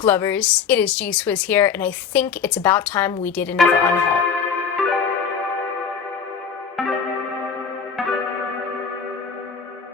book lovers, it is G-Swizz here, and I think it's about time we did another unhaul.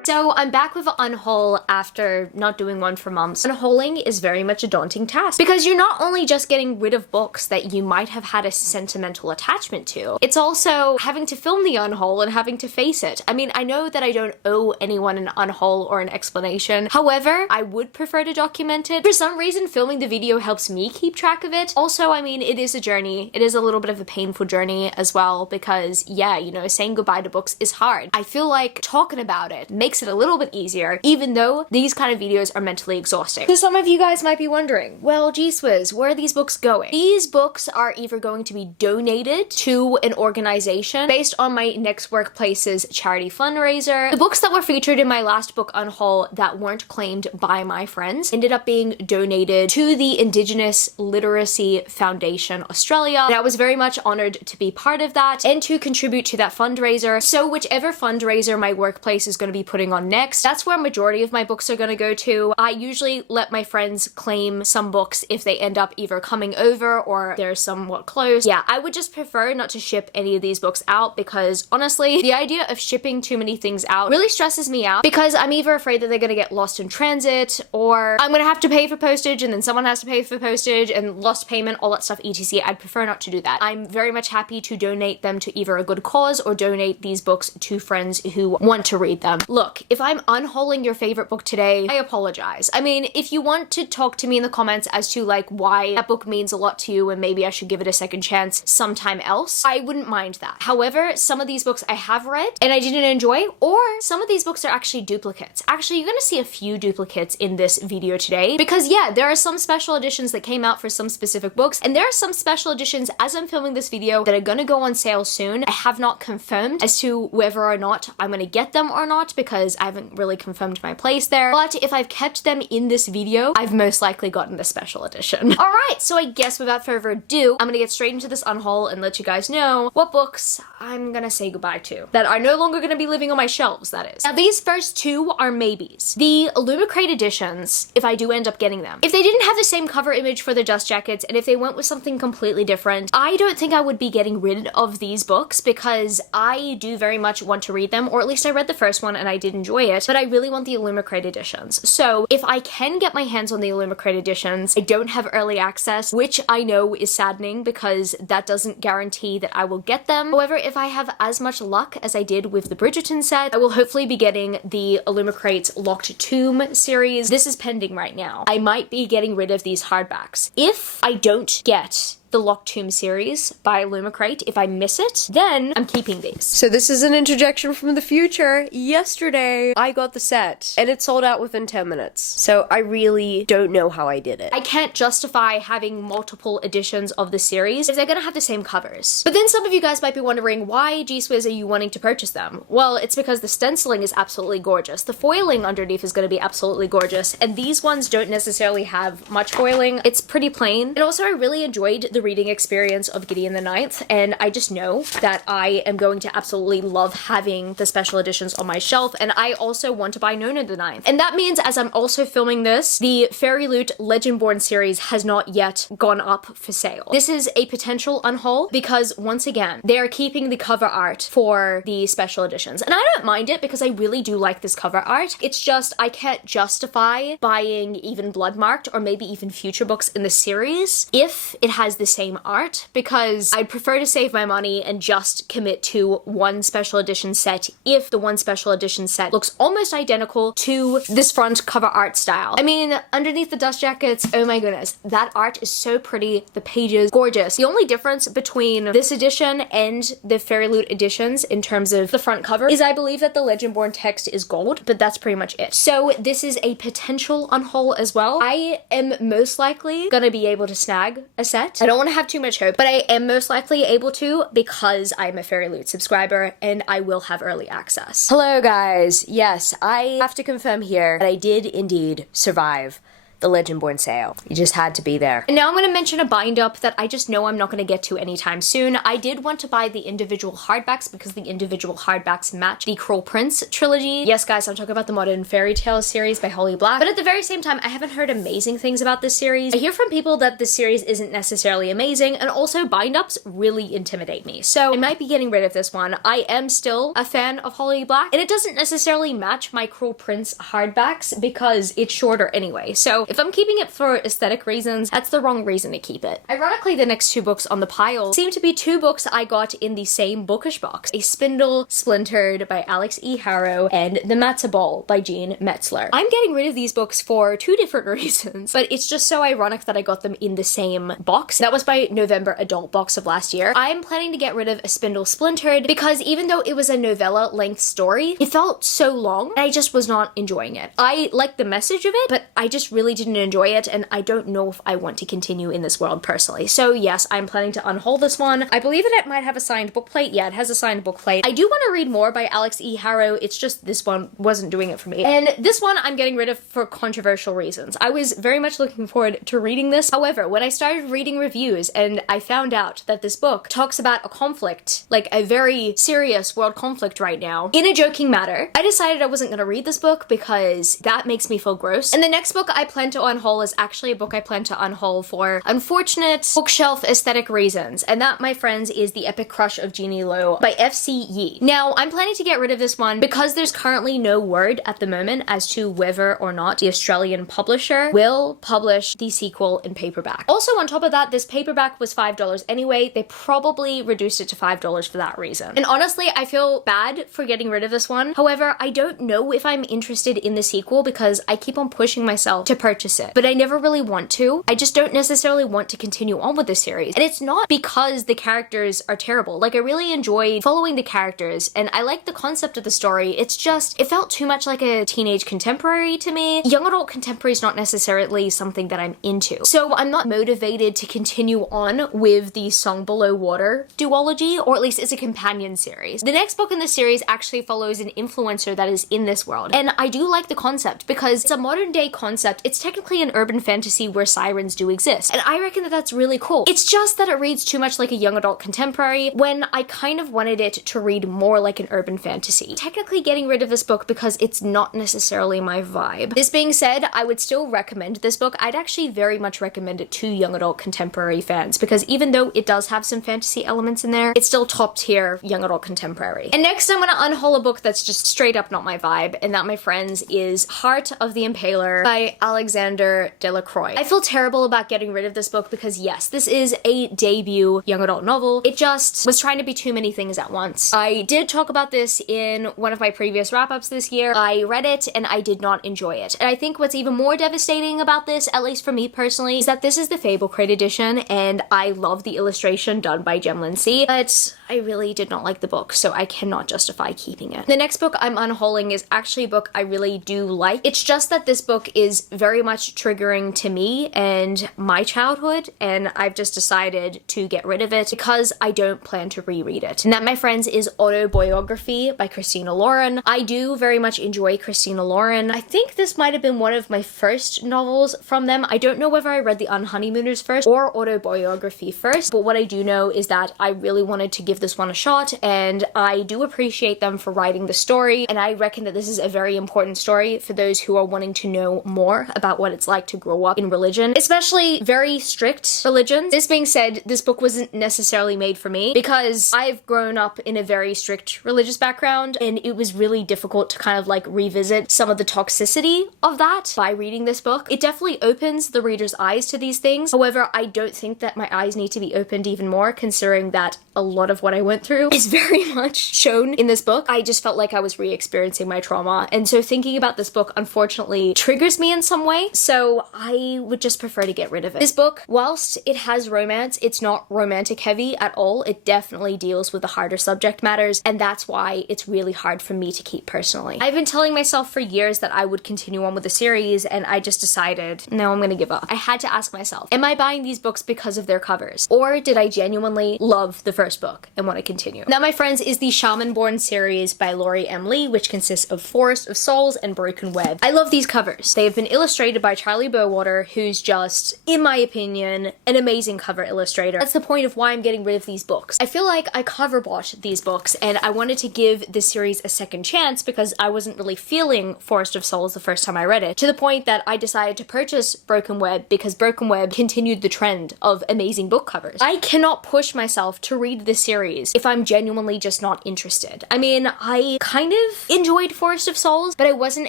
So I'm back with an unhaul after not doing one for months. Unhauling is very much a daunting task because you're not only just getting rid of books that you might have had a sentimental attachment to, it's also having to film the unhaul and having to face it. I mean, I know that I don't owe anyone an unhaul or an explanation. However, I would prefer to document it. For some reason, filming the video helps me keep track of it. Also, I mean, it is a journey. It is a little bit of a painful journey as well because, yeah, you know, saying goodbye to books is hard. I feel like talking about it makes it a little bit easier, even though these kind of videos are mentally exhausting. So some of you guys might be wondering, well, G-Swizz, where are these books going? These books are either going to be donated to an organization based on my next workplace's charity fundraiser. The books that were featured in my last book unhaul that weren't claimed by my friends ended up being donated to the Indigenous Literacy Foundation Australia, and I was very much honored to be part of that and to contribute to that fundraiser. So whichever fundraiser my workplace is going to be putting on next, that's where a majority of my books are going to go to. I usually let my friends claim some books if they end up either coming over or they're somewhat close. Yeah, I would just prefer not to ship any of these books out because honestly, the idea of shipping too many things out really stresses me out because I'm either afraid that they're going to get lost in transit or I'm going to have to pay for postage and then someone has to pay for postage and lost payment, all that stuff, etc. I'd prefer not to do that. I'm very much happy to donate them to either a good cause or donate these books to friends who want to read them. Look, if I'm unhauling your favorite book today, I apologize. I mean, if you want to talk to me in the comments as to like why that book means a lot to you and maybe I should give it a second chance sometime else, I wouldn't mind that. However, some of these books I have read and I didn't enjoy, or some of these books are actually duplicates. Actually, you're gonna see a few duplicates in this video today because yeah, there are some special editions that came out for some specific books and there are some special editions as I'm filming this video that are gonna go on sale soon. I have not confirmed as to whether or not I'm gonna get them or not because I haven't really confirmed my place there, but if I've kept them in this video, I've most likely gotten the special edition. Alright, so I guess without further ado, I'm gonna get straight into this unhaul and let you guys know what books I'm gonna say goodbye to, that are no longer gonna be living on my shelves, that is. Now these first two are maybes. The Illumicrate editions, if I do end up getting them, if they didn't have the same cover image for the dust jackets and if they went with something completely different, I don't think I would be getting rid of these books because I do very much want to read them, or at least I read the first one and I did enjoy it, but I really want the Illumicrate editions. So if I can get my hands on the Illumicrate editions, I don't have early access, which I know is saddening because that doesn't guarantee that I will get them. However, if I have as much luck as I did with the Bridgerton set, I will hopefully be getting the Illumicrate's Locked Tomb series. This is pending right now. I might be getting rid of these hardbacks. If I don't get the Locked Tomb series by Illumicrate, if I miss it, then I'm keeping these. So this is an interjection from the future. Yesterday, I got the set, and it sold out within 10 minutes. So I really don't know how I did it. I can't justify having multiple editions of the series if they're gonna have the same covers. But then some of you guys might be wondering, why, G-Swizz, are you wanting to purchase them? Well, it's because the stenciling is absolutely gorgeous. The foiling underneath is gonna be absolutely gorgeous, and these ones don't necessarily have much foiling. It's pretty plain. And also, I really enjoyed the reading experience of Gideon the Ninth, and I just know that I am going to absolutely love having the special editions on my shelf, and I also want to buy Nona the Ninth. And that means, as I'm also filming this, the Fairy Loot Legendborn series has not yet gone up for sale. This is a potential unhaul because, once again, they are keeping the cover art for the special editions. And I don't mind it because I really do like this cover art. It's just, I can't justify buying even Bloodmarked or maybe even future books in the series if it has the same art, because I'd prefer to save my money and just commit to one special edition set if the one special edition set looks almost identical to this front cover art style. I mean, underneath the dust jackets, oh my goodness, that art is so pretty, the pages, gorgeous. The only difference between this edition and the Fairy Loot editions in terms of the front cover is I believe that the Legendborn text is gold, but that's pretty much it. So this is a potential unhaul as well. I am most likely gonna be able to snag a set. I don't want to have too much hope, but I am most likely able to because I'm a Fairy Loot subscriber and I will have early access. Hello guys, yes, I have to confirm here that I did indeed survive the Legendborn sale. You just had to be there. And now I'm going to mention a bind up that I just know I'm not going to get to anytime soon. I did want to buy the individual hardbacks because the individual hardbacks match the Cruel Prince trilogy. Yes, guys, I'm talking about the Modern Fairy Tales series by Holly Black. But at the very same time, I haven't heard amazing things about this series. I hear from people that this series isn't necessarily amazing, and also bind ups really intimidate me. So I might be getting rid of this one. I am still a fan of Holly Black, and it doesn't necessarily match my Cruel Prince hardbacks because it's shorter anyway. So if I'm keeping it for aesthetic reasons, that's the wrong reason to keep it. Ironically, the next two books on the pile seem to be two books I got in the same bookish box. A Spindle Splintered by Alex E. Harrow and The Matzo Ball by Jean Metzler. I'm getting rid of these books for two different reasons, but it's just so ironic that I got them in the same box. That was my November adult box of last year. I'm planning to get rid of A Spindle Splintered because even though it was a novella length story, it felt so long and I just was not enjoying it. I liked the message of it, but I just really didn't enjoy it, and I don't know if I want to continue in this world personally. So yes, I'm planning to unhaul this one. I believe that it might have a signed book plate. Yeah, it has a signed book plate. I do want to read more by Alex E. Harrow. It's just this one wasn't doing it for me. And this one I'm getting rid of for controversial reasons. I was very much looking forward to reading this. However, when I started reading reviews and I found out that this book talks about a conflict, like a very serious world conflict right now, in a joking matter, I decided I wasn't going to read this book because that makes me feel gross. And the next book I plan to unhaul is actually a book I plan to unhaul for unfortunate bookshelf aesthetic reasons. And that, my friends, is The Epic Crush of Jeannie Lo by F.C. Yee. Now, I'm planning to get rid of this one because there's currently no word at the moment as to whether or not the Australian publisher will publish the sequel in paperback. Also, on top of that, this paperback was $5 anyway. They probably reduced it to $5 for that reason. And honestly, I feel bad for getting rid of this one. However, I don't know if I'm interested in the sequel because I keep on pushing myself to purchase it, but I never really want to. I just don't necessarily want to continue on with the series. And it's not because the characters are terrible. Like, I really enjoyed following the characters and I like the concept of the story. It's just, it felt too much like a teenage contemporary to me. Young adult contemporary is not necessarily something that I'm into. So I'm not motivated to continue on with the Song Below Water duology, or at least it's a companion series. The next book in the series actually follows an influencer that is in this world. And I do like the concept because it's a modern day concept. It's technically an urban fantasy where sirens do exist. And I reckon that that's really cool. It's just that it reads too much like a young adult contemporary when I kind of wanted it to read more like an urban fantasy. Technically getting rid of this book because it's not necessarily my vibe. This being said, I would still recommend this book. I'd actually very much recommend it to young adult contemporary fans because even though it does have some fantasy elements in there, it's still top tier young adult contemporary. And next I'm gonna unhaul a book that's just straight up not my vibe, and that, my friends, is Heart of the Impaler by Alexander Delacroix. I feel terrible about getting rid of this book because yes, this is a debut young adult novel. It just was trying to be too many things at once. I did talk about this in one of my previous wrap-ups this year. I read it and I did not enjoy it. And I think what's even more devastating about this, at least for me personally, is that this is the Fable Crate edition and I love the illustration done by Gemlin C, but I really did not like the book, so I cannot justify keeping it. The next book I'm unhauling is actually a book I really do like. It's just that this book is very much triggering to me and my childhood, and I've just decided to get rid of it because I don't plan to reread it. And that, my friends, is Autobiography by Christina Lauren. I do very much enjoy Christina Lauren. I think this might have been one of my first novels from them. I don't know whether I read The Unhoneymooners first or Autobiography first, but what I do know is that I really wanted to give this one a shot, and I do appreciate them for writing the story, and I reckon that this is a very important story for those who are wanting to know more about what it's like to grow up in religion, especially very strict religions. This being said, this book wasn't necessarily made for me because I've grown up in a very strict religious background, and it was really difficult to kind of like revisit some of the toxicity of that by reading this book. It definitely opens the reader's eyes to these things. However, I don't think that my eyes need to be opened even more, considering that a lot of what I went through is very much shown in this book. I just felt like I was re-experiencing my trauma, and so thinking about this book unfortunately triggers me in some way, so I would just prefer to get rid of it. This book, whilst it has romance, it's not romantic heavy at all. It definitely deals with the harder subject matters, and that's why it's really hard for me to keep personally. I've been telling myself for years that I would continue on with the series, and I just decided, no, I'm gonna give up. I had to ask myself, am I buying these books because of their covers? Or did I genuinely love the first book? and want to continue. Now, my friends, is the Shaman-Born series by Laurie M. Lee, which consists of Forest of Souls and Broken Web. I love these covers. They have been illustrated by Charlie Burwater, who's just, in my opinion, an amazing cover illustrator. That's the point of why I'm getting rid of these books. I feel like I cover bought these books, and I wanted to give this series a second chance because I wasn't really feeling Forest of Souls the first time I read it, to the point that I decided to purchase Broken Web because Broken Web continued the trend of amazing book covers. I cannot push myself to read this series if I'm genuinely just not interested. I mean, I kind of enjoyed Forest of Souls, but I wasn't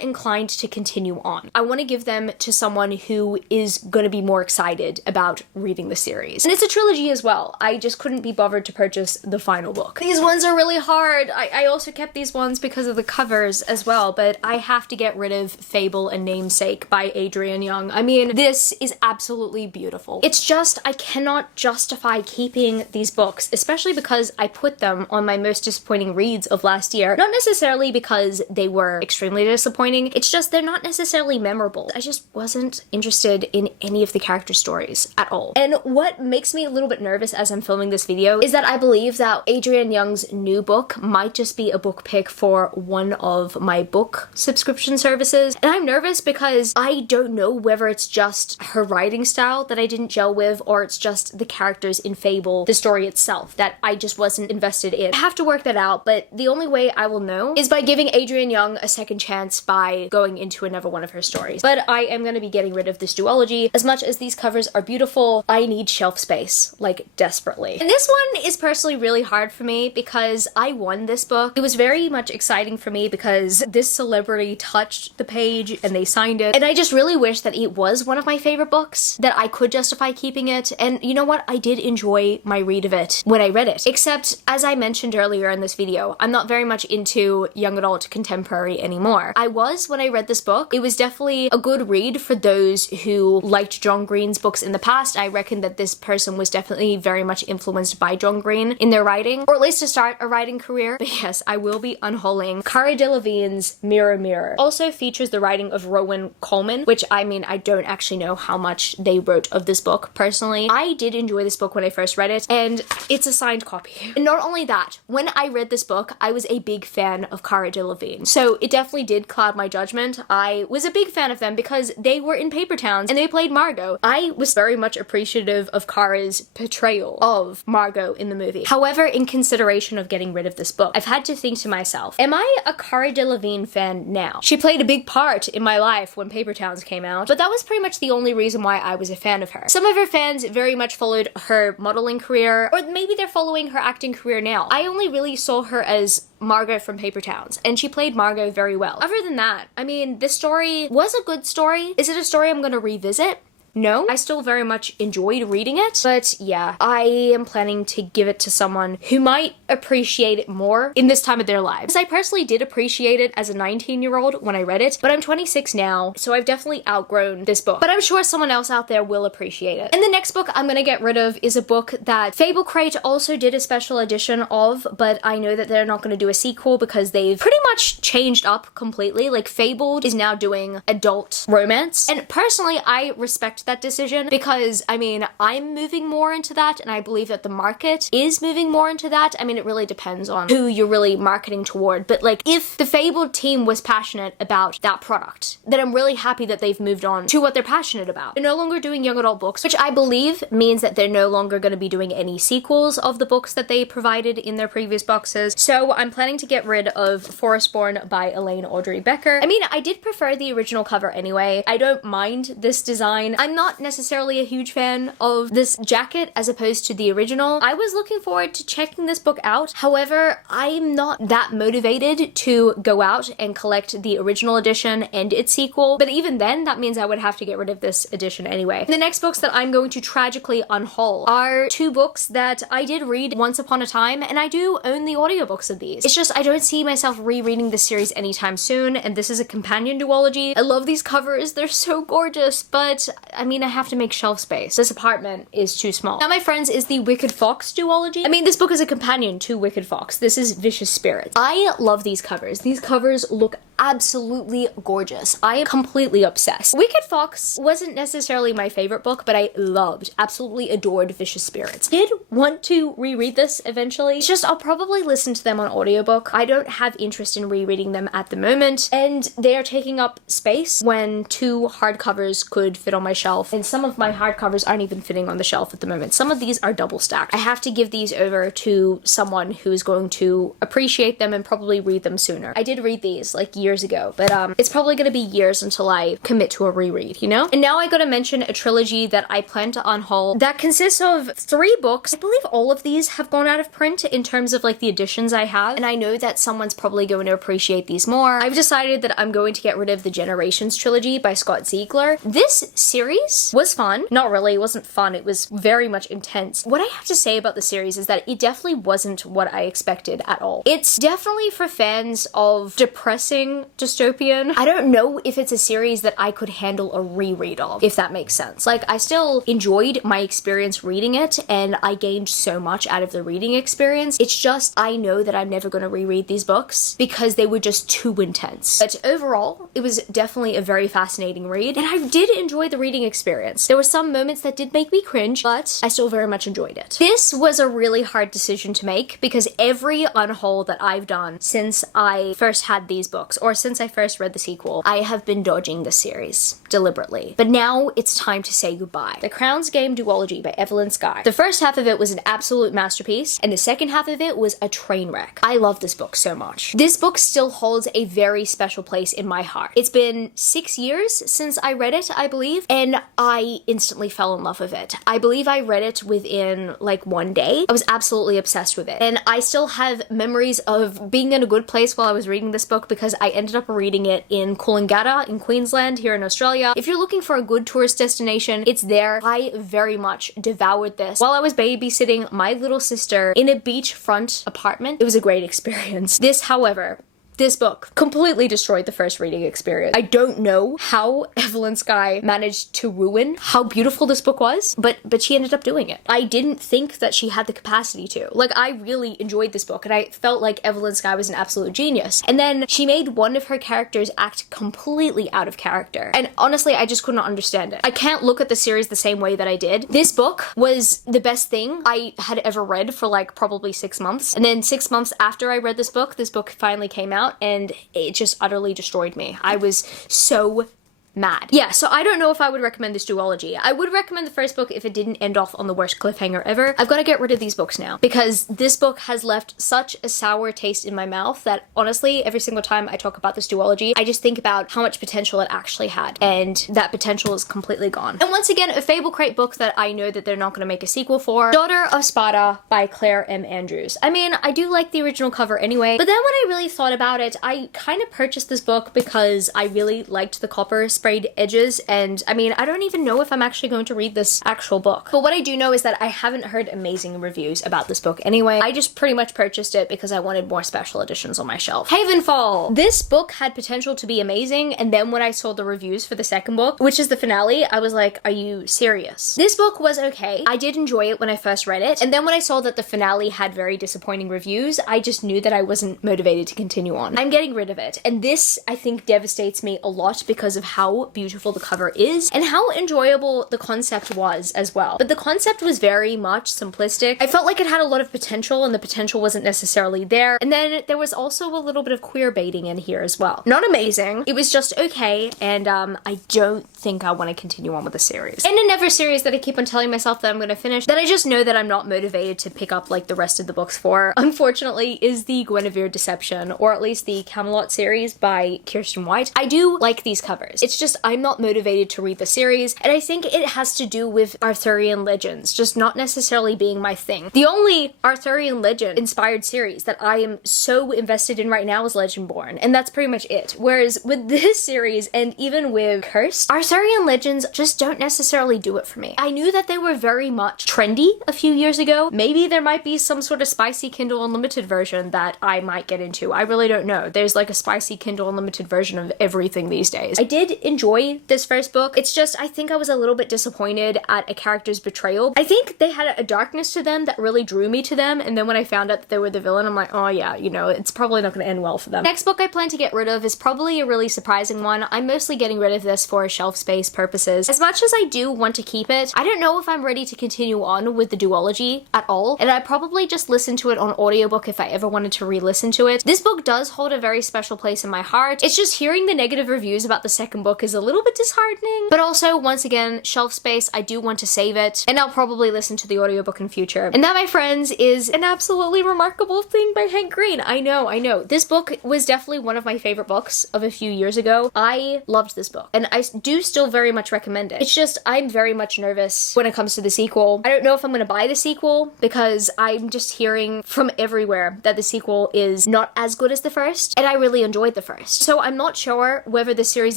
inclined to continue on. I want to give them to someone who is going to be more excited about reading the series. And it's a trilogy as well. I just couldn't be bothered to purchase the final book. These ones are really hard. I also kept these ones because of the covers as well, but I have to get rid of Fable and Namesake by Adrienne Young. I mean, this is absolutely beautiful. It's just, I cannot justify keeping these books, especially because I put them on my most disappointing reads of last year. Not necessarily because they were extremely disappointing, it's just they're not necessarily memorable. I just wasn't interested in any of the character stories at all. And what makes me a little bit nervous as I'm filming this video is that I believe that Adrienne Young's new book might just be a book pick for one of my book subscription services. And I'm nervous because I don't know whether it's just her writing style that I didn't gel with, or it's just the characters in Fable, the story itself, that I just wasn't invested in. I have to work that out, but the only way I will know is by giving Adrienne Young a second chance by going into another one of her stories. But I am going to be getting rid of this duology. As much as these covers are beautiful, I need shelf space, like, desperately. And this one is personally really hard for me because I won this book. It was very much exciting for me because this celebrity touched the page and they signed it. And I just really wish that it was one of my favorite books, that I could justify keeping it. And you know what? I did enjoy my read of it when I read it. Except, as I mentioned earlier in this video, I'm not very much into young adult contemporary anymore. I was when I read this book. It was definitely a good read for those who liked John Green's books in the past. I reckon that this person was definitely very much influenced by John Green in their writing, or at least to start a writing career. But yes, I will be unhauling Cara Delevingne's Mirror Mirror. Also features the writing of Rowan Coleman, which, I mean, I don't actually know how much they wrote of this book personally. I did enjoy this book when I first read it, and it's a signed copy. And not only that, when I read this book, I was a big fan of Cara Delevingne, so it definitely did cloud my judgment. I was a big fan of them because they were in Paper Towns and they played Margot. I was very much appreciative of Cara's portrayal of Margot in the movie. However, in consideration of getting rid of this book, I've had to think to myself, am I a Cara Delevingne fan now? She played a big part in my life when Paper Towns came out, but that was pretty much the only reason why I was a fan of her. Some of her fans very much followed her modeling career, or maybe they're following her acting career now. I only really saw her as Margot from Paper Towns, and she played Margot very well. Other than that, I mean, this story was a good story. Is it a story I'm gonna revisit? No, I still very much enjoyed reading it, but yeah, I am planning to give it to someone who might appreciate it more in this time of their lives. I personally did appreciate it as a 19-year-old when I read it, but I'm 26 now, so I've definitely outgrown this book. But I'm sure someone else out there will appreciate it. And the next book I'm gonna get rid of is a book that Fable Crate also did a special edition of, but I know that they're not gonna do a sequel because they've pretty much changed up completely. Like, Fabled is now doing adult romance, and personally, I respect that decision because, I mean, I'm moving more into that, and I believe that the market is moving more into that. I mean, it really depends on who you're really marketing toward, but like, if the Fabled team was passionate about that product, then I'm really happy that they've moved on to what they're passionate about. They're no longer doing young adult books, which I believe means that they're no longer going to be doing any sequels of the books that they provided in their previous boxes. So I'm planning to get rid of Forestborn by Elaine Audrey Becker. I mean, I did prefer the original cover anyway. I don't mind this design. I'm not necessarily a huge fan of this jacket as opposed to the original. I was looking forward to checking this book out. However, I'm not that motivated to go out and collect the original edition and its sequel, but even then, that means I would have to get rid of this edition anyway. The next books that I'm going to tragically unhaul are two books that I did read once upon a time, and I do own the audiobooks of these. It's just I don't see myself rereading this series anytime soon, and this is a companion duology. I love these covers, they're so gorgeous, but I mean, I have to make shelf space. This apartment is too small. Now, my friends, is the Wicked Fox duology. I mean, this book is a companion to Wicked Fox. This is Vicious Spirits. I love these covers. These covers look absolutely gorgeous. I am completely obsessed. Wicked Fox wasn't necessarily my favorite book, but I loved, absolutely adored Vicious Spirits. Did want to reread this eventually. It's just I'll probably listen to them on audiobook. I don't have interest in rereading them at the moment, and they are taking up space when 2 hardcovers could fit on my shelf, and some of my hardcovers aren't even fitting on the shelf at the moment. Some of these are double stacked. I have to give these over to someone who is going to appreciate them and probably read them sooner. I did read these like years ago, but it's probably gonna be years until I commit to a reread, you know? And now I gotta mention a trilogy that I plan to unhaul that consists of 3 books. I believe all of these have gone out of print in terms of like the editions I have, and I know that someone's probably going to appreciate these more. I've decided that I'm going to get rid of the Generations trilogy by Scott Ziegler. This series was fun. Not really, it wasn't fun, it was very much intense. What I have to say about the series is that it definitely wasn't what I expected at all. It's definitely for fans of depressing dystopian. I don't know if it's a series that I could handle a reread of, if that makes sense. Like, I still enjoyed my experience reading it, and I gained so much out of the reading experience. It's just, I know that I'm never going to reread these books because they were just too intense. But overall, it was definitely a very fascinating read, and I did enjoy the reading experience. There were some moments that did make me cringe, but I still very much enjoyed it. This was a really hard decision to make because every unhaul that I've done since I first had these books, or since I first read the sequel, I have been dodging this series deliberately. But now it's time to say goodbye. The Crown's Game duology by Evelyn Skye. The first half of it was an absolute masterpiece, and the second half of it was a train wreck. I love this book so much. This book still holds a very special place in my heart. It's been 6 years since I read it, I believe, and I instantly fell in love with it. I believe I read it within like one day. I was absolutely obsessed with it, and I still have memories of being in a good place while I was reading this book because I ended up reading it in Coolangatta in Queensland here in Australia. If you're looking for a good tourist destination, it's there. I very much devoured this while I was babysitting my little sister in a beachfront apartment. It was a great experience. This, however, this book completely destroyed the first reading experience. I don't know how Evelyn Skye managed to ruin how beautiful this book was, but she ended up doing it. I didn't think that she had the capacity to. Like, I really enjoyed this book, and I felt like Evelyn Skye was an absolute genius. And then she made one of her characters act completely out of character. And honestly, I just could not understand it. I can't look at the series the same way that I did. This book was the best thing I had ever read for like probably 6 months. And then 6 months after I read this book finally came out, and it just utterly destroyed me. I was so mad. Yeah, so I don't know if I would recommend this duology. I would recommend the first book if it didn't end off on the worst cliffhanger ever. I've got to get rid of these books now because this book has left such a sour taste in my mouth that honestly, every single time I talk about this duology, I just think about how much potential it actually had, and that potential is completely gone. And once again, a Fable Crate book that I know that they're not going to make a sequel for, Daughter of Sparta by Claire M. Andrews. I mean, I do like the original cover anyway, but then when I really thought about it, I kind of purchased this book because I really liked the copper sprayed edges, and I mean, I don't even know if I'm actually going to read this actual book. But what I do know is that I haven't heard amazing reviews about this book anyway. I just pretty much purchased it because I wanted more special editions on my shelf. Havenfall! This book had potential to be amazing, and then when I saw the reviews for the second book, which is the finale, I was like, are you serious? This book was okay. I did enjoy it when I first read it, and then when I saw that the finale had very disappointing reviews, I just knew that I wasn't motivated to continue on. I'm getting rid of it, and this, I think, devastates me a lot because of how beautiful the cover is and how enjoyable the concept was as well. But the concept was very much simplistic. I felt like it had a lot of potential, and the potential wasn't necessarily there. And then there was also a little bit of queer baiting in here as well. Not amazing. It was just okay, and I don't think I want to continue on with the series. And another series that I keep on telling myself that I'm going to finish, that I just know that I'm not motivated to pick up like the rest of the books for, unfortunately, is the Guinevere Deception, or at least the Camelot series by Kirsten White. I do like these covers. It's just I'm not motivated to read the series, and I think it has to do with Arthurian legends just not necessarily being my thing. The only Arthurian legend inspired series that I am so invested in right now is Legendborn, and that's pretty much it. Whereas with this series, and even with Cursed, Arthurian legends just don't necessarily do it for me. I knew that they were very much trendy a few years ago. Maybe there might be some sort of spicy Kindle Unlimited version that I might get into. I really don't know. There's like a spicy Kindle Unlimited version of everything these days. I did enjoy this first book. It's just, I think I was a little bit disappointed at a character's betrayal. I think they had a darkness to them that really drew me to them, and then when I found out that they were the villain, I'm like, oh yeah, you know, it's probably not going to end well for them. Next book I plan to get rid of is probably a really surprising one. I'm mostly getting rid of this for shelf space purposes. As much as I do want to keep it, I don't know if I'm ready to continue on with the duology at all, and I'd probably just listen to it on audiobook if I ever wanted to re-listen to it. This book does hold a very special place in my heart. It's just hearing the negative reviews about the second book is a little bit disheartening, but also, once again, shelf space, I do want to save it, and I'll probably listen to the audiobook in future. And that, my friends, is An Absolutely Remarkable Thing by Hank Green. I know. This book was definitely one of my favorite books of a few years ago. I loved this book, and I do still very much recommend it. It's just, I'm very much nervous when it comes to the sequel. I don't know if I'm gonna buy the sequel, because I'm just hearing from everywhere that the sequel is not as good as the first, and I really enjoyed the first. So I'm not sure whether the series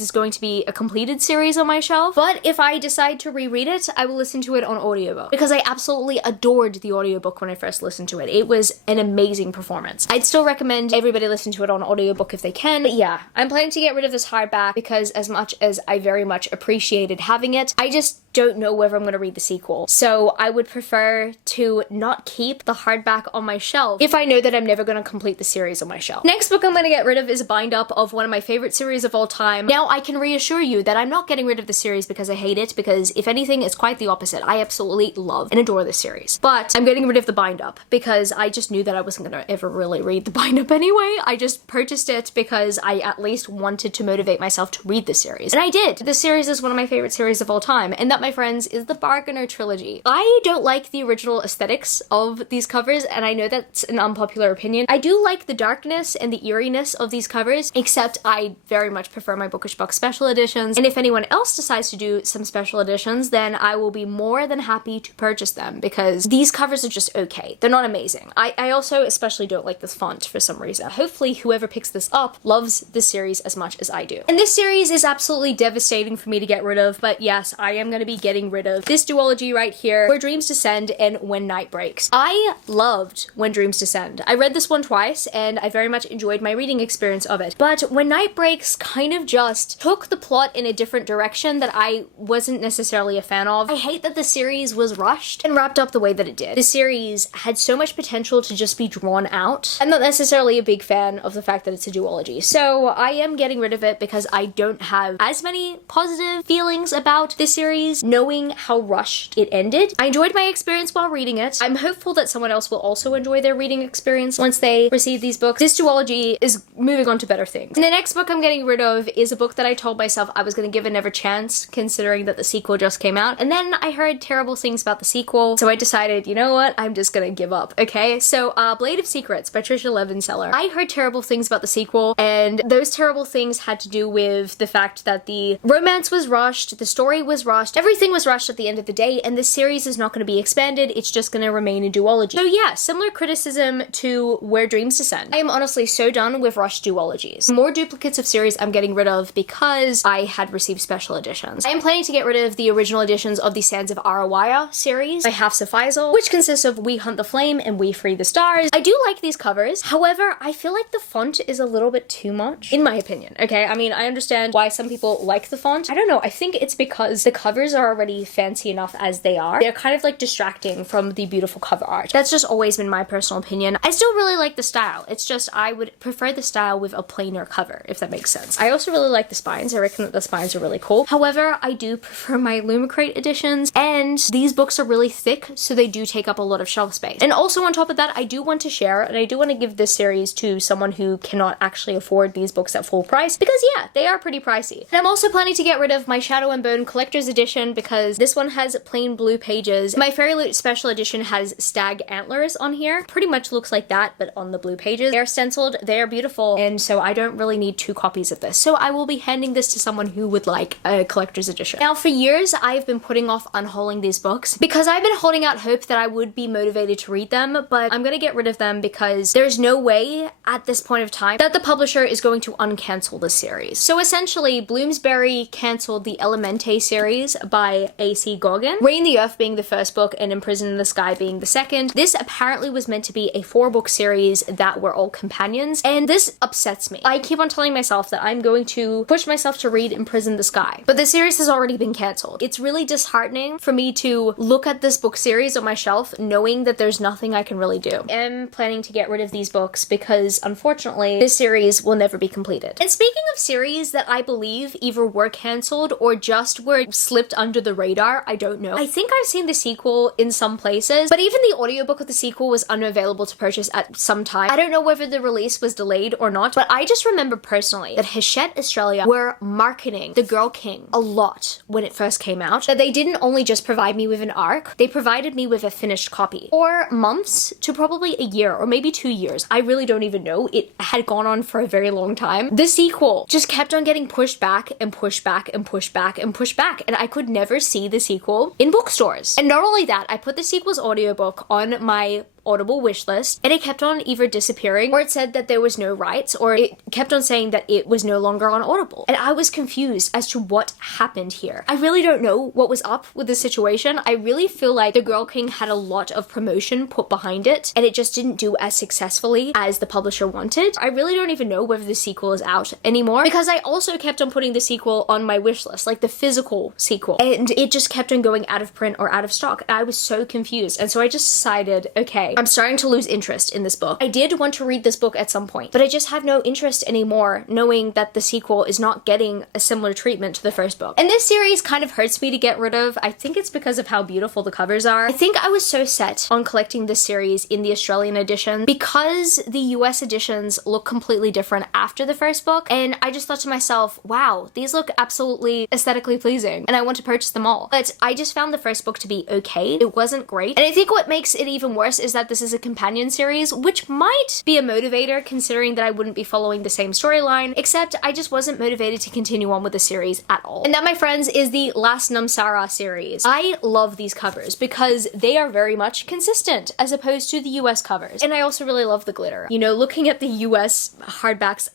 is going to be a completed series on my shelf, but if I decide to reread it, I will listen to it on audiobook, because I absolutely adored the audiobook when I first listened to it. It was an amazing performance. I'd still recommend everybody listen to it on audiobook if they can, but yeah, I'm planning to get rid of this hardback because as much as I very much appreciated having it, I just don't know whether I'm going to read the sequel. So I would prefer to not keep the hardback on my shelf if I know that I'm never going to complete the series on my shelf. Next book I'm going to get rid of is a bind up of one of my favorite series of all time. Now I can reassure you that I'm not getting rid of the series because I hate it, because if anything, it's quite the opposite. I absolutely love and adore this series. But I'm getting rid of the bind up because I just knew that I wasn't going to ever really read the bind up anyway. I just purchased it because I at least wanted to motivate myself to read the series. And I did. This series is one of my favorite series of all time, and that, my friends, is the Bargainer trilogy. I don't like the original aesthetics of these covers, and I know that's an unpopular opinion. I do like the darkness and the eeriness of these covers, except I very much prefer my Bookish Box special editions, and if anyone else decides to do some special editions, then I will be more than happy to purchase them, because these covers are just okay. They're not amazing. I also especially don't like this font for some reason. Hopefully whoever picks this up loves this series as much as I do. And this series is absolutely devastating for me to get rid of, but yes, I am going to be getting rid of this duology right here, Where Dreams Descend and When Night Breaks. I loved When Dreams Descend. I read this one twice, and I very much enjoyed my reading experience of it. But When Night Breaks kind of just took the plot in a different direction that I wasn't necessarily a fan of. I hate that the series was rushed and wrapped up the way that it did. The series had so much potential to just be drawn out. I'm not necessarily a big fan of the fact that it's a duology, so I am getting rid of it because I don't have as many positive feelings about this series, knowing how rushed it ended. I enjoyed my experience while reading it. I'm hopeful that someone else will also enjoy their reading experience once they receive these books. This duology is moving on to better things. And the next book I'm getting rid of is a book that I told myself I was going to give another chance, considering that the sequel just came out. And then I heard terrible things about the sequel, so I decided, you know what, I'm just gonna give up, okay? So, Blade of Secrets by Trisha Levenseller. I heard terrible things about the sequel, and those terrible things had to do with the fact that the romance was rushed, the story was rushed, everything was rushed at the end of the day, and this series is not going to be expanded, it's just going to remain a duology. So yeah, similar criticism to Where Dreams Descend. I am honestly so done with rushed duologies. More duplicates of series I'm getting rid of because I had received special editions. I am planning to get rid of the original editions of the Sands of Arawaya series by Hafsa Faisal, which consists of We Hunt the Flame and We Free the Stars. I do like these covers, however, I feel like the font is a little bit too much, in my opinion, okay? I mean, I understand why some people like the font. I don't know, I think it's because the covers are already fancy enough as they are. They're kind of like distracting from the beautiful cover art. That's just always been my personal opinion. I still really like the style. It's just I would prefer the style with a plainer cover, if that makes sense. I also really like the spines. I reckon that the spines are really cool. However, I do prefer my Lumicrate editions, and these books are really thick, so they do take up a lot of shelf space. And also on top of that, I do want to share, and I do want to give this series to someone who cannot actually afford these books at full price, because yeah, they are pretty pricey. And I'm also planning to get rid of my Shadow and Bone Collector's Edition because this one has plain blue pages. My Fairy Loot Special Edition has stag antlers on here. Pretty much looks like that, but on the blue pages. They're stenciled, they are beautiful, and so I don't really need 2 copies of this. So I will be handing this to someone who would like a collector's edition. Now, for years, I've been putting off unhauling these books because I've been holding out hope that I would be motivated to read them, but I'm gonna get rid of them because there's no way at this point of time that the publisher is going to uncancel this series. So essentially, Bloomsbury canceled the Elemente series by A.C. Goggin, Rain the Earth being the first book and Imprisoned in the Sky being the second. This apparently was meant to be a 4-book series that were all companions, and this upsets me. I keep on telling myself that I'm going to push myself to read Imprisoned the Sky, but the series has already been cancelled. It's really disheartening for me to look at this book series on my shelf knowing that there's nothing I can really do. I'm planning to get rid of these books because unfortunately this series will never be completed. And speaking of series that I believe either were cancelled or just were slipped under the radar, I don't know. I think I've seen the sequel in some places, but even the audiobook of the sequel was unavailable to purchase at some time. I don't know whether the release was delayed or not, but I just remember personally that Hachette Australia were marketing The Girl King a lot when it first came out. That they didn't only just provide me with an arc, they provided me with a finished copy. For months to probably a year or maybe 2 years, I really don't even know. It had gone on for a very long time. The sequel just kept on getting pushed back and pushed back and pushed back and pushed back, and I could never see the sequel in bookstores. And not only that, I put the sequel's audiobook on my Audible wish list, and it kept on either disappearing, or it said that there was no rights, or it kept on saying that it was no longer on Audible. And I was confused as to what happened here. I really don't know what was up with the situation. I really feel like The Girl King had a lot of promotion put behind it, and it just didn't do as successfully as the publisher wanted. I really don't even know whether the sequel is out anymore, because I also kept on putting the sequel on my wish list, like the physical sequel, and it just kept on going out of print or out of stock. I was so confused, and so I just decided, okay, I'm starting to lose interest in this book. I did want to read this book at some point, but I just have no interest anymore knowing that the sequel is not getting a similar treatment to the first book. And this series kind of hurts me to get rid of. I think it's because of how beautiful the covers are. I think I was so set on collecting this series in the Australian edition because the US editions look completely different after the first book, and I just thought to myself, wow, these look absolutely aesthetically pleasing, and I want to purchase them all. But I just found the first book to be okay. It wasn't great. And I think what makes it even worse is that this is a companion series, which might be a motivator considering that I wouldn't be following the same storyline, except I just wasn't motivated to continue on with the series at all. And that, my friends, is the Last Namsara series. I love these covers because they are very much consistent as opposed to the US covers. And I also really love the glitter. You know, looking at the US hardbacks,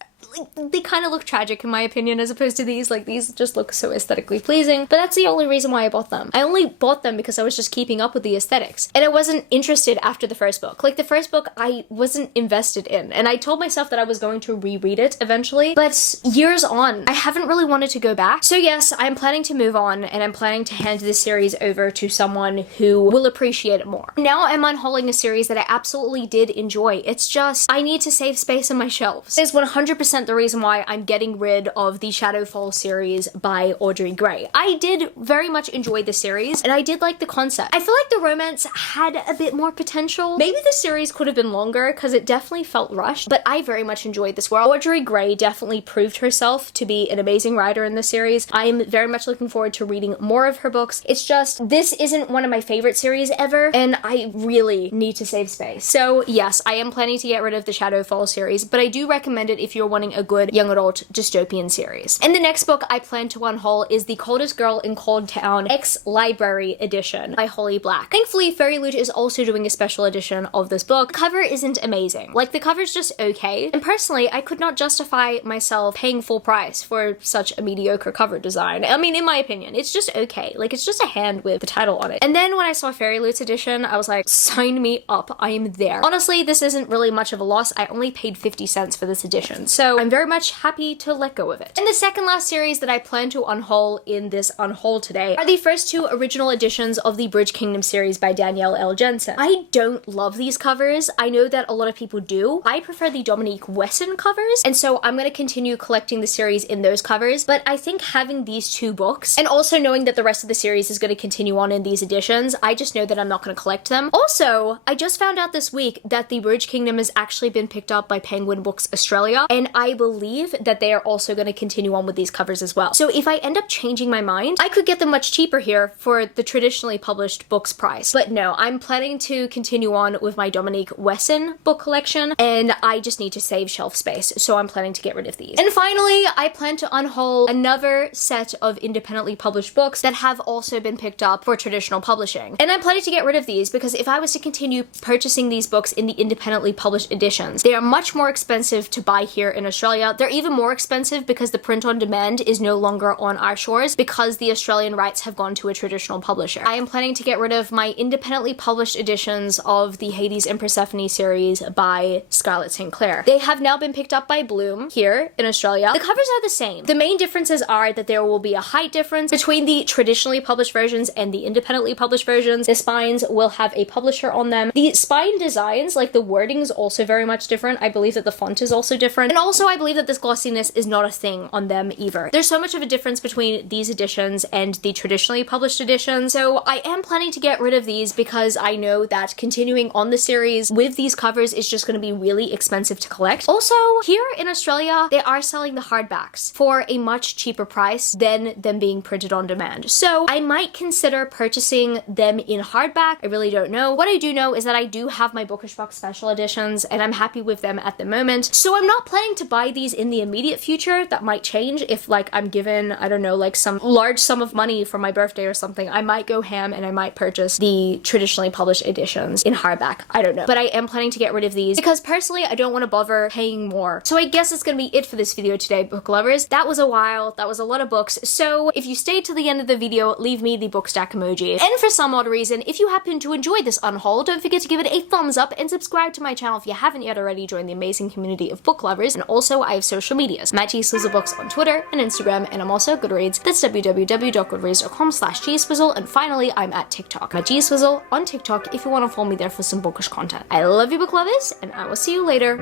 they kind of look tragic in my opinion as opposed to these. Like, these just look so aesthetically pleasing, but that's the only reason why I bought them. I only bought them because I was just keeping up with the aesthetics, and I wasn't interested after the first book. Like, the first book I wasn't invested in, and I told myself that I was going to reread it eventually, but years on, I haven't really wanted to go back. So yes, I'm planning to move on, and I'm planning to hand this series over to someone who will appreciate it more. Now I'm unhauling a series that I absolutely did enjoy. It's just, I need to save space on my shelves. It's 100% the reason why I'm getting rid of the Shadowfall series by Audrey Gray. I did very much enjoy the series, and I did like the concept. I feel like the romance had a bit more potential. Maybe the series could have been longer because it definitely felt rushed, but I very much enjoyed this world. Audrey Gray definitely proved herself to be an amazing writer in this series. I'm very much looking forward to reading more of her books. It's just, this isn't one of my favorite series ever, and I really need to save space. So yes, I am planning to get rid of the Shadowfall series, but I do recommend it if you're wanting a good young adult dystopian series. And the next book I plan to unhaul is The Coldest Girl in Cold Town Ex-Library Edition by Holly Black. Thankfully, Fairy Loot is also doing a special edition of this book. The cover isn't amazing. Like, the cover's just okay, and personally, I could not justify myself paying full price for such a mediocre cover design. I mean, in my opinion, it's just okay. Like, it's just a hand with the title on it. And then when I saw Fairy Loot's edition, I was like, sign me up, I am there. Honestly, this isn't really much of a loss. I only paid 50 cents for this edition, so I'm very much happy to let go of it. And the second last series that I plan to unhaul in this unhaul today are the first two original editions of the Bridge Kingdom series by Danielle L. Jensen. I don't love these covers. I know that a lot of people do. I prefer the Dominique Wesson covers, and so I'm going to continue collecting the series in those covers, but I think having these two books, and also knowing that the rest of the series is going to continue on in these editions, I just know that I'm not going to collect them. Also, I just found out this week that the Bridge Kingdom has actually been picked up by Penguin Books Australia, and I believe that they are also going to continue on with these covers as well. So if I end up changing my mind, I could get them much cheaper here for the traditionally published books price. But no, I'm planning to continue on with my Dominique Wesson book collection, and I just need to save shelf space, so I'm planning to get rid of these. And finally, I plan to unhaul another set of independently published books that have also been picked up for traditional publishing. And I'm planning to get rid of these because if I was to continue purchasing these books in the independently published editions, they are much more expensive to buy here in Australia. They're even more expensive because the print on demand is no longer on our shores because the Australian rights have gone to a traditional publisher. I am planning to get rid of my independently published editions of the Hades and Persephone series by Scarlett St. Clair. They have now been picked up by Bloom here in Australia. The covers are the same. The main differences are that there will be a height difference between the traditionally published versions and the independently published versions. The spines will have a publisher on them. The spine designs, like the wording, is also very much different. I believe that the font is also different. And also I believe that this glossiness is not a thing on them either. There's so much of a difference between these editions and the traditionally published editions. So I am planning to get rid of these because I know that continuing on the series with these covers is just going to be really expensive to collect. Also, here in Australia, they are selling the hardbacks for a much cheaper price than them being printed on demand. So I might consider purchasing them in hardback. I really don't know. What I do know is that I do have my Bookish Box special editions and I'm happy with them at the moment. So I'm not planning to buy these in the immediate future. That might change if like I'm given, I don't know, like some large sum of money for my birthday or something. I might go ham and I might purchase the traditionally published editions in hardback. I don't know. But I am planning to get rid of these because personally I don't want to bother paying more. So I guess it's gonna be it for this video today, book lovers. That was a while. That was a lot of books. So if you stayed to the end of the video, leave me the book stack emoji. And for some odd reason, if you happen to enjoy this unhaul, don't forget to give it a thumbs up and subscribe to my channel if you haven't yet already. Join the amazing community of book lovers. And also I have social medias. I'm at GSwizzleBooks on Twitter and Instagram, and I'm also at Goodreads. That's www.goodreads.com/GSwizzle. And finally, I'm at TikTok. I'm at GSwizzle on TikTok if you want to follow me there for some bookish content. I love you, book lovers, and I will see you later.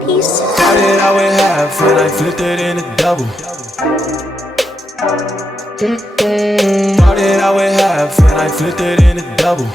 Peace. Started out with half and I flipped it into double. Started out with half and I flipped it into double.